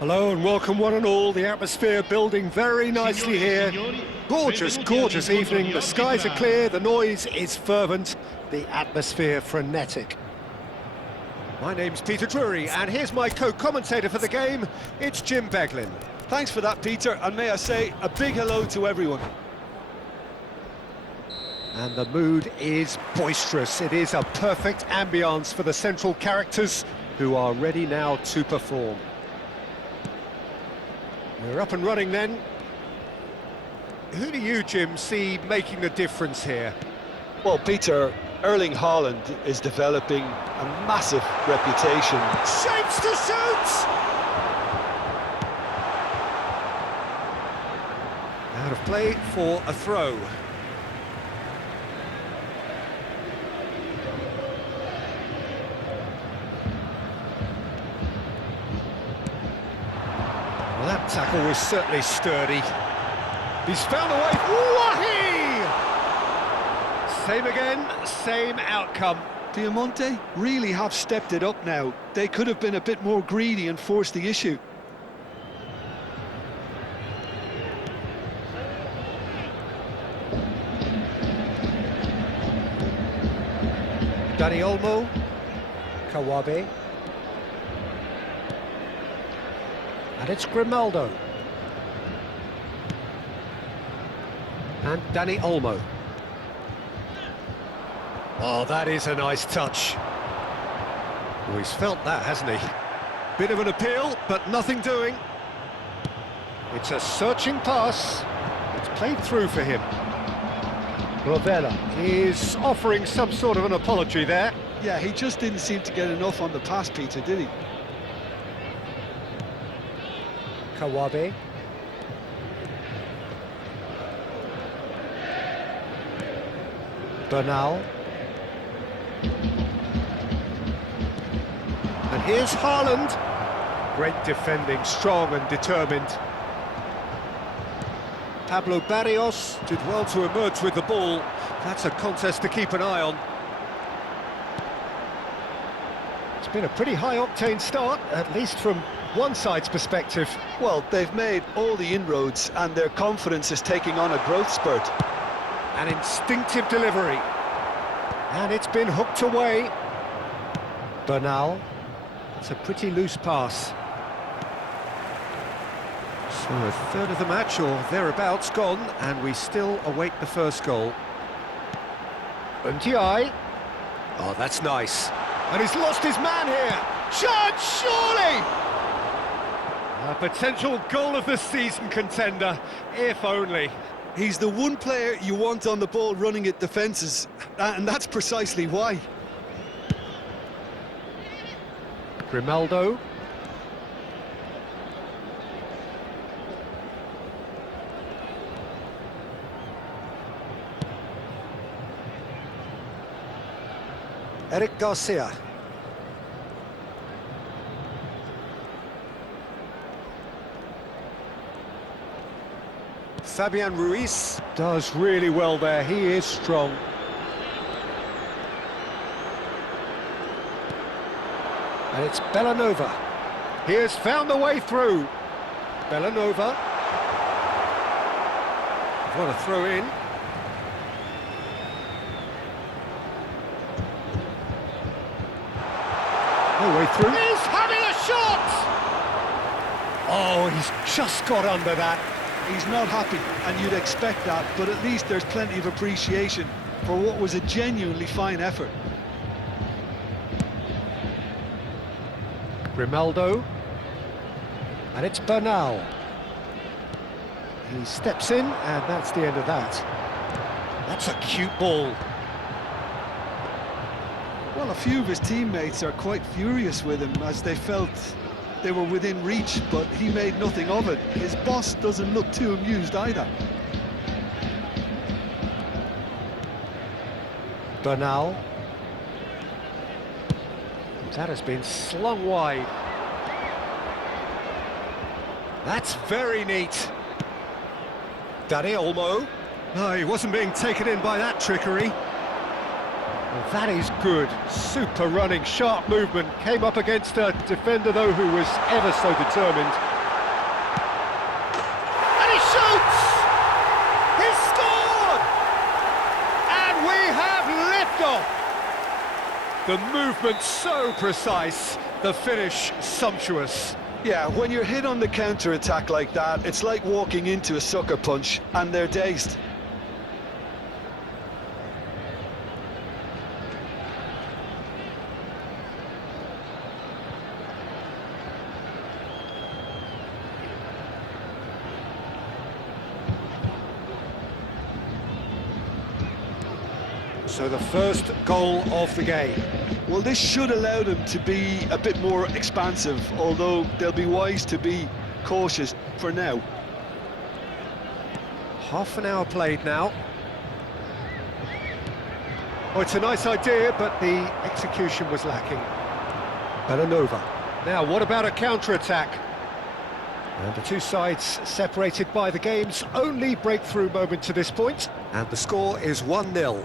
Hello and welcome one and all. The atmosphere building very nicely here. Gorgeous, gorgeous evening. The skies are clear, the noise is fervent, the atmosphere frenetic. My name's Peter Drury and here's my co-commentator for the game. It's Jim Beglin. Thanks for that, Peter, and may I say a big hello to everyone. And the mood is boisterous. It is a perfect ambience for the central characters who are ready now to perform. We're up and running then. Who do you, Jim, see making the difference here? Well, Peter, Erling Haaland is developing a massive reputation. Shapes to shoot! Out of play for a throw. Well, that tackle was certainly sturdy. He's found a way. Wahi! Same again, same outcome. Piemonte really have stepped it up now. They could have been a bit more greedy and forced the issue. Dani Olmo, Kawabe, and it's Grimaldo, and Dani Olmo. Oh, that is a nice touch. Oh, he's felt that, hasn't he? Bit of an appeal, but nothing doing. It's a searching pass. It's played through for him. Rovella is offering some sort of an apology there. Yeah, he just didn't seem to get enough on the pass, Peter, did he? Kawabe. Bernal. And here's Haaland. Great defending, strong and determined. Pablo Barrios did well to emerge with the ball. That's a contest to keep an eye on. It's been a pretty high-octane start, at least from one side's perspective. Well, they've made all the inroads and their confidence is taking on a growth spurt. An instinctive delivery. And it's been hooked away. Bernal. It's a pretty loose pass. So a third of the match, or thereabouts, gone, and we still await the first goal. Untiai. Oh, that's nice. And he's lost his man here. Chance, surely! A potential goal of the season contender, if only. He's the one player you want on the ball running at defences, and that's precisely why. Grimaldo. Eric Garcia. Fabian Ruiz does really well there, he is strong. And it's Bellanova. He has found a way through. Bellanova. What a throw in. No way through. He's having a shot! Oh, he's just got under that. He's not happy, and you'd expect that, but at least there's plenty of appreciation for what was a genuinely fine effort. Grimaldo. And it's Bernal. He steps in, and that's the end of that. That's a cute ball. Well, a few of his teammates are quite furious with him as they felt they were within reach, but he made nothing of it. His boss doesn't look too amused either. Bernal. That has been slung wide. That's very neat. Dani Olmo. No, he wasn't being taken in by that trickery. Well, that is good. Super running, sharp movement. Came up against a defender, though, who was ever so determined. The movement so precise, the finish sumptuous. Yeah, when you're hit on the counter-attack like that, it's like walking into a sucker punch and they're dazed. So the first goal of the game. Well, this should allow them to be a bit more expansive, although they'll be wise to be cautious for now. Half an hour played now. Oh, it's a nice idea, but the execution was lacking. Bellanova. Now, what about a counter-attack? And the two sides separated by the game's only breakthrough moment to this point. And the score is 1-0.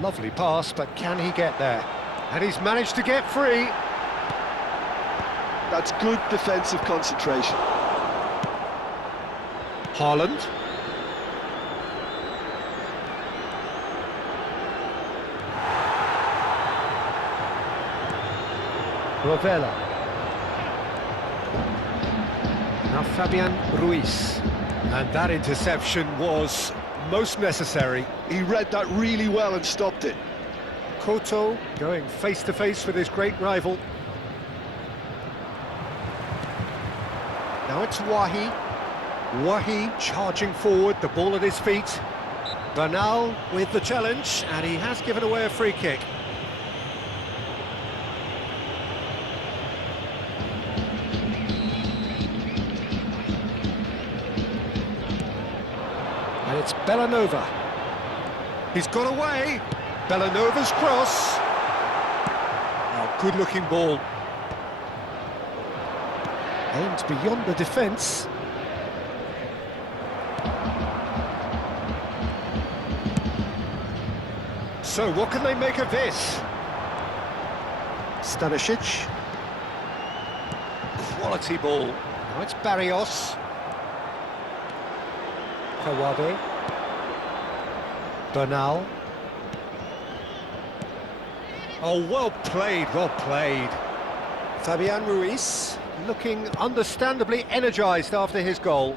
Lovely pass, but can he get there? And he's managed to get free. That's good defensive concentration. Haaland. Rovella. Now Fabian Ruiz. And that interception was most necessary. He read that really well and stopped it. Koto going face-to-face with his great rival. Now it's Wahi. Wahi charging forward, the ball at his feet. Bernal with the challenge, and he has given away a free kick. And it's Bellanova. He's got away. Bellanova's cross. Oh, good-looking ball. Aimed beyond the defence. So, what can they make of this? Stanisic. Quality ball. Now it's Barrios. Kawabe. Bernal. Oh, well played, well played. Fabian Ruiz looking understandably energised after his goal.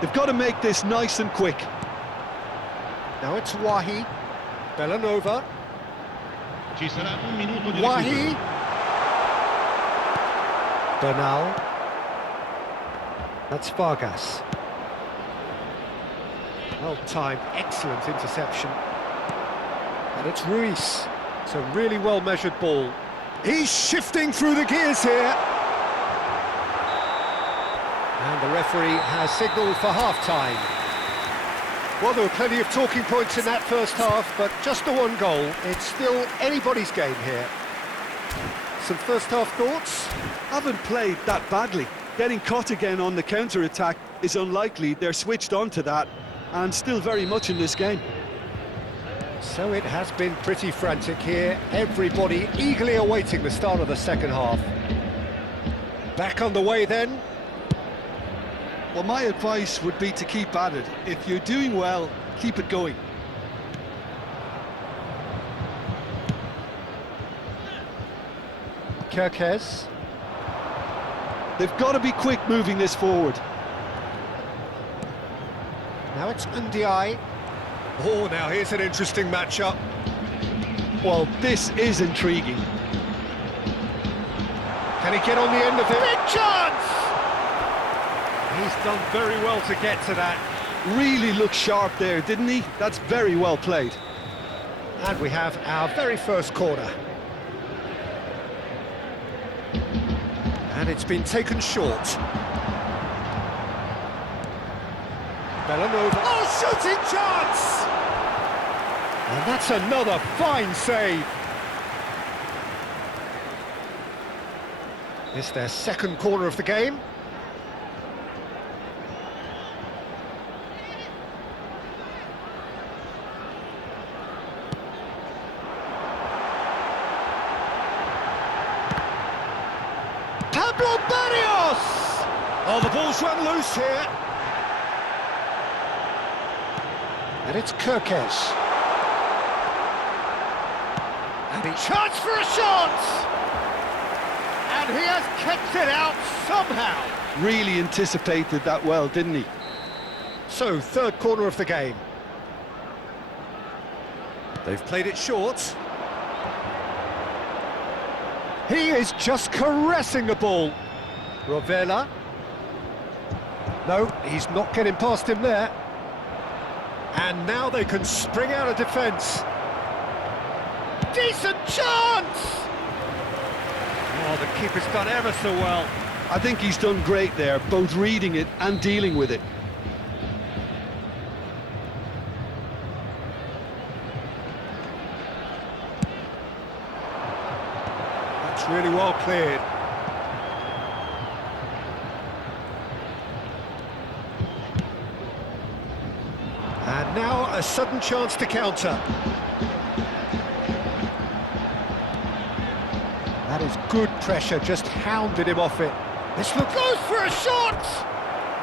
They've got to make this nice and quick. Now it's Wahi. Bellanova. Ci sarà un minuto di Wahi. Bernal. That's Vargas. Well timed, excellent interception. And it's Ruiz. It's a really well measured ball. He's shifting through the gears here. And the referee has signalled for half-time. Well, there were plenty of talking points in that first half, but just the one goal. It's still anybody's game here. Some first-half thoughts? Haven't played that badly. Getting caught again on the counter-attack is unlikely. They're switched on to that, and still very much in this game. So it has been pretty frantic here. Everybody eagerly awaiting the start of the second half. Back on the way then. Well, my advice would be to keep at it. If you're doing well, keep it going. Kirkes. They've got to be quick moving this forward. Now it's Ndiaye. Oh, now here's an interesting matchup. Well, this is intriguing. Can he get on the end of it? Big chance! He's done very well to get to that. Really looked sharp there, didn't he? That's very well played. And we have our very first corner. And it's been taken short. Bellanova. Oh, shooting chance! And that's another fine save. It's their second corner of the game. Pablo Barrios! Oh, the ball's run loose here. And it's Kirkes. And he chance for a shot! And he has kept it out somehow. Really anticipated that well, didn't he? So, third corner of the game. They've played it short. He is just caressing the ball. Rovella. No, he's not getting past him there. And now they can spring out of defence. Decent chance! Oh, the keeper's done ever so well. I think he's done great there, both reading it and dealing with it. That's really well cleared. And now a sudden chance to counter. That is good pressure, just hounded him off it. This look goes for a shot!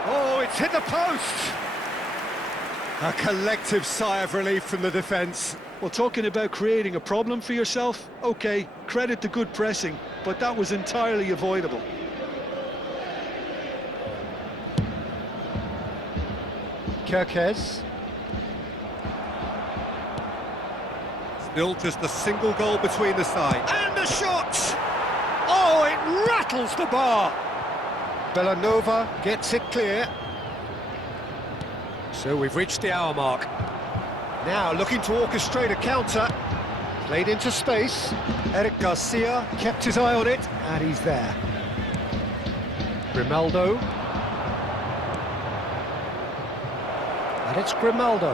Oh, it's hit the post! A collective sigh of relief from the defence. Well, talking about creating a problem for yourself, OK, credit to good pressing, but that was entirely avoidable. Kirkes. Still just a single goal between the sides. And the shot! Oh, it rattles the bar! Bellanova gets it clear. So we've reached the hour mark. Now looking to orchestrate a counter. Played into space. Eric Garcia kept his eye on it, and he's there. Grimaldo. And it's Grimaldo.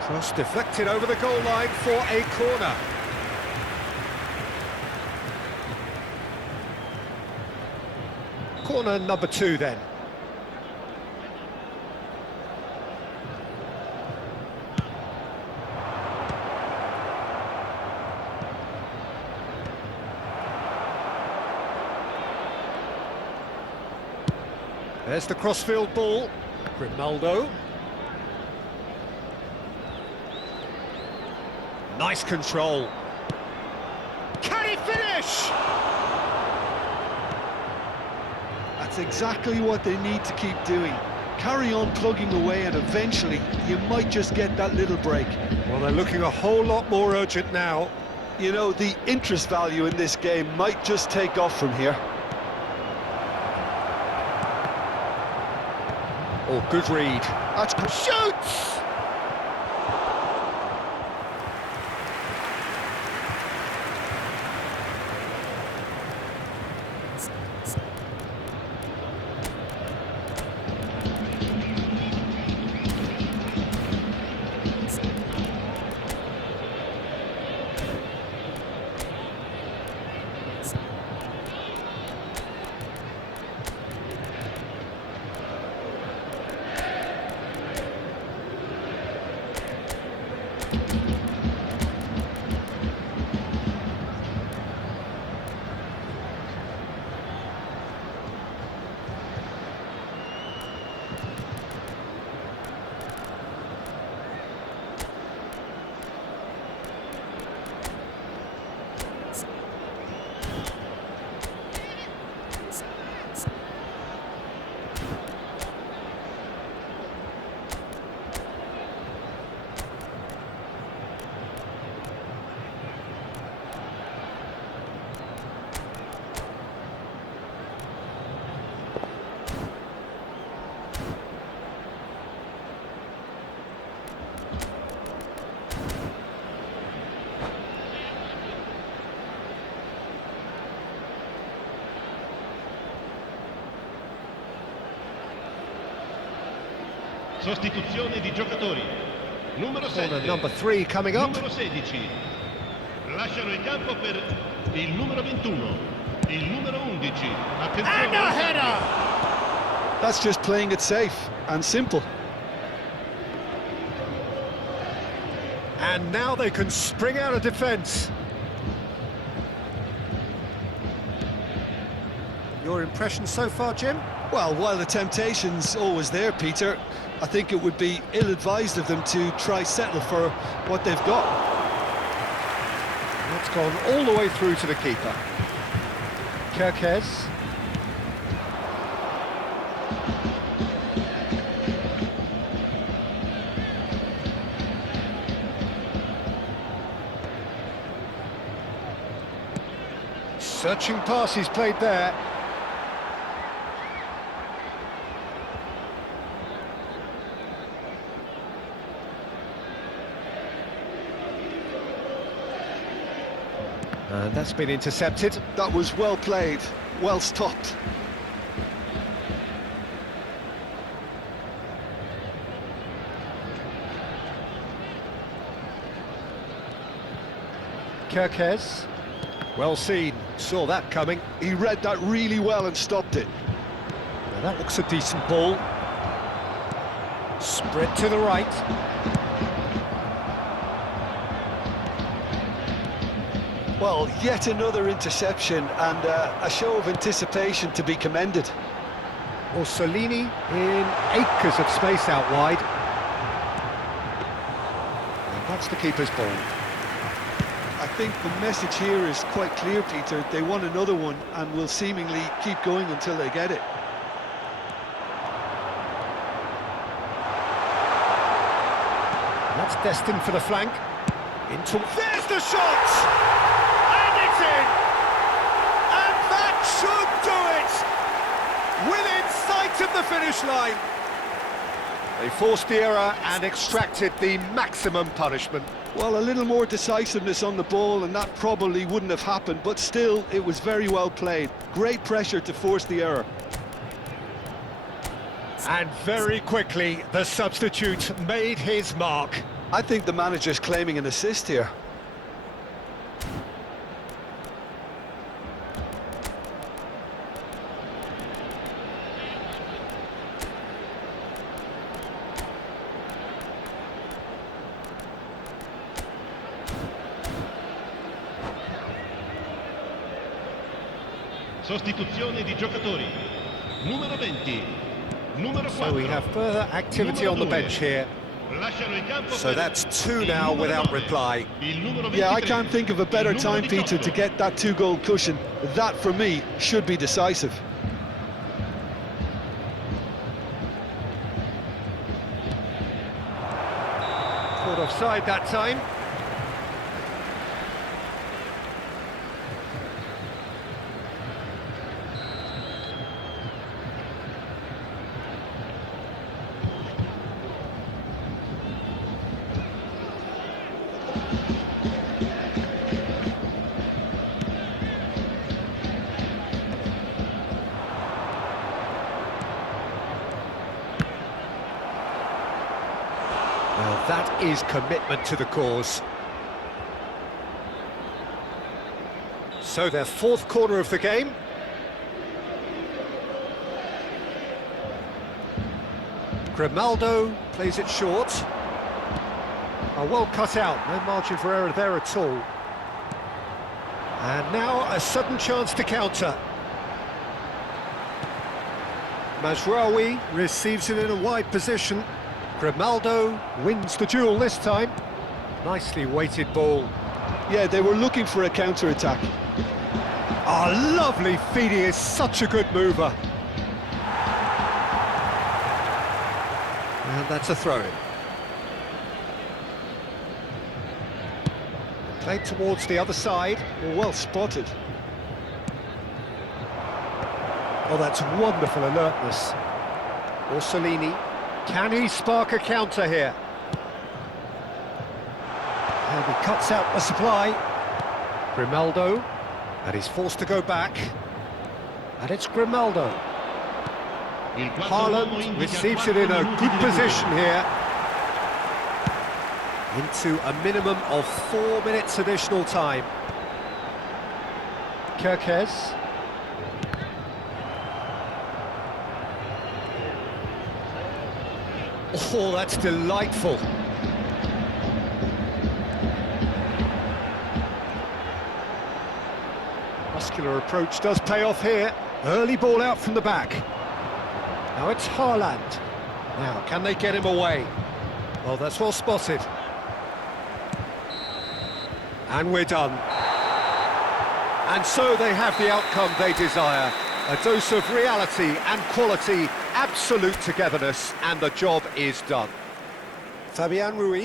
Cross deflected over the goal line for a corner. Corner number 2 then. There's the crossfield ball. Grimaldo. Nice control. Can he finish? That's exactly what they need to keep doing. Carry on plugging away and eventually you might just get that little break. Well, they're looking a whole lot more urgent now. You know, the interest value in this game might just take off from here. Oh, good read. That's good. Shoots! Sostituzione di giocatori. Numero 7. Corner number 3 coming up. Numero 16. Lasciano il campo per il numero 21. Il numero 11. Attenzione. And a header! That's just playing it safe and simple. And now they can spring out of defence. Your impression so far, Jim? Well, while the temptation's always there, Peter, I think it would be ill-advised of them to try settle for what they've got. That's gone all the way through to the keeper. Kerkez. Searching pass he's played there. And that's been intercepted. That was well played, well stopped. Kerkez. Well seen, saw that coming. He read that really well and stopped it. Now that looks a decent ball. Spread to the right. Well, yet another interception and a show of anticipation to be commended. Orsolini in acres of space out wide. And that's the keeper's ball. I think the message here is quite clear, Peter. They want another one and will seemingly keep going until they get it. That's destined for the flank. There's the shot! And it's in! And that should do it! Within sight of the finish line. They forced the error and extracted the maximum punishment. Well, a little more decisiveness on the ball and that probably wouldn't have happened, but still, it was very well played. Great pressure to force the error. And very quickly, the substitute made his mark. I think the manager's claiming an assist here. Sostituzione di giocatori. Numero 20. Numero 4. So we have further activity on the bench here. So that's two now without reply. Yeah, I can't think of a better time, Peter, to get that two-goal cushion. That, for me, should be decisive. Caught offside that time. Well, that is commitment to the cause. So their fourth corner of the game. Grimaldo plays it short. Well cut out, no margin for error there at all. And now a sudden chance to counter. Mazraoui receives it in a wide position. Grimaldo wins the duel this time. Nicely weighted ball. Yeah, they were looking for a counter-attack. Oh, lovely feed, he is such a good mover. And that's a throw-in. Played towards the other side. Well spotted. Oh, that's wonderful alertness. Orsolini. Can he spark a counter here? And he cuts out the supply. Grimaldo. And he's forced to go back. And it's Grimaldo. Haaland receives it in a good position here. Into a minimum of 4 minutes additional time. Kerkez. Oh, that's delightful. Muscular approach does pay off here. Early ball out from the back. Now it's Haaland. Now, can they get him away? Oh, that's well spotted. And we're done. And so they have the outcome they desire. A dose of reality and quality, absolute togetherness, and the job is done. Fabian Ruiz.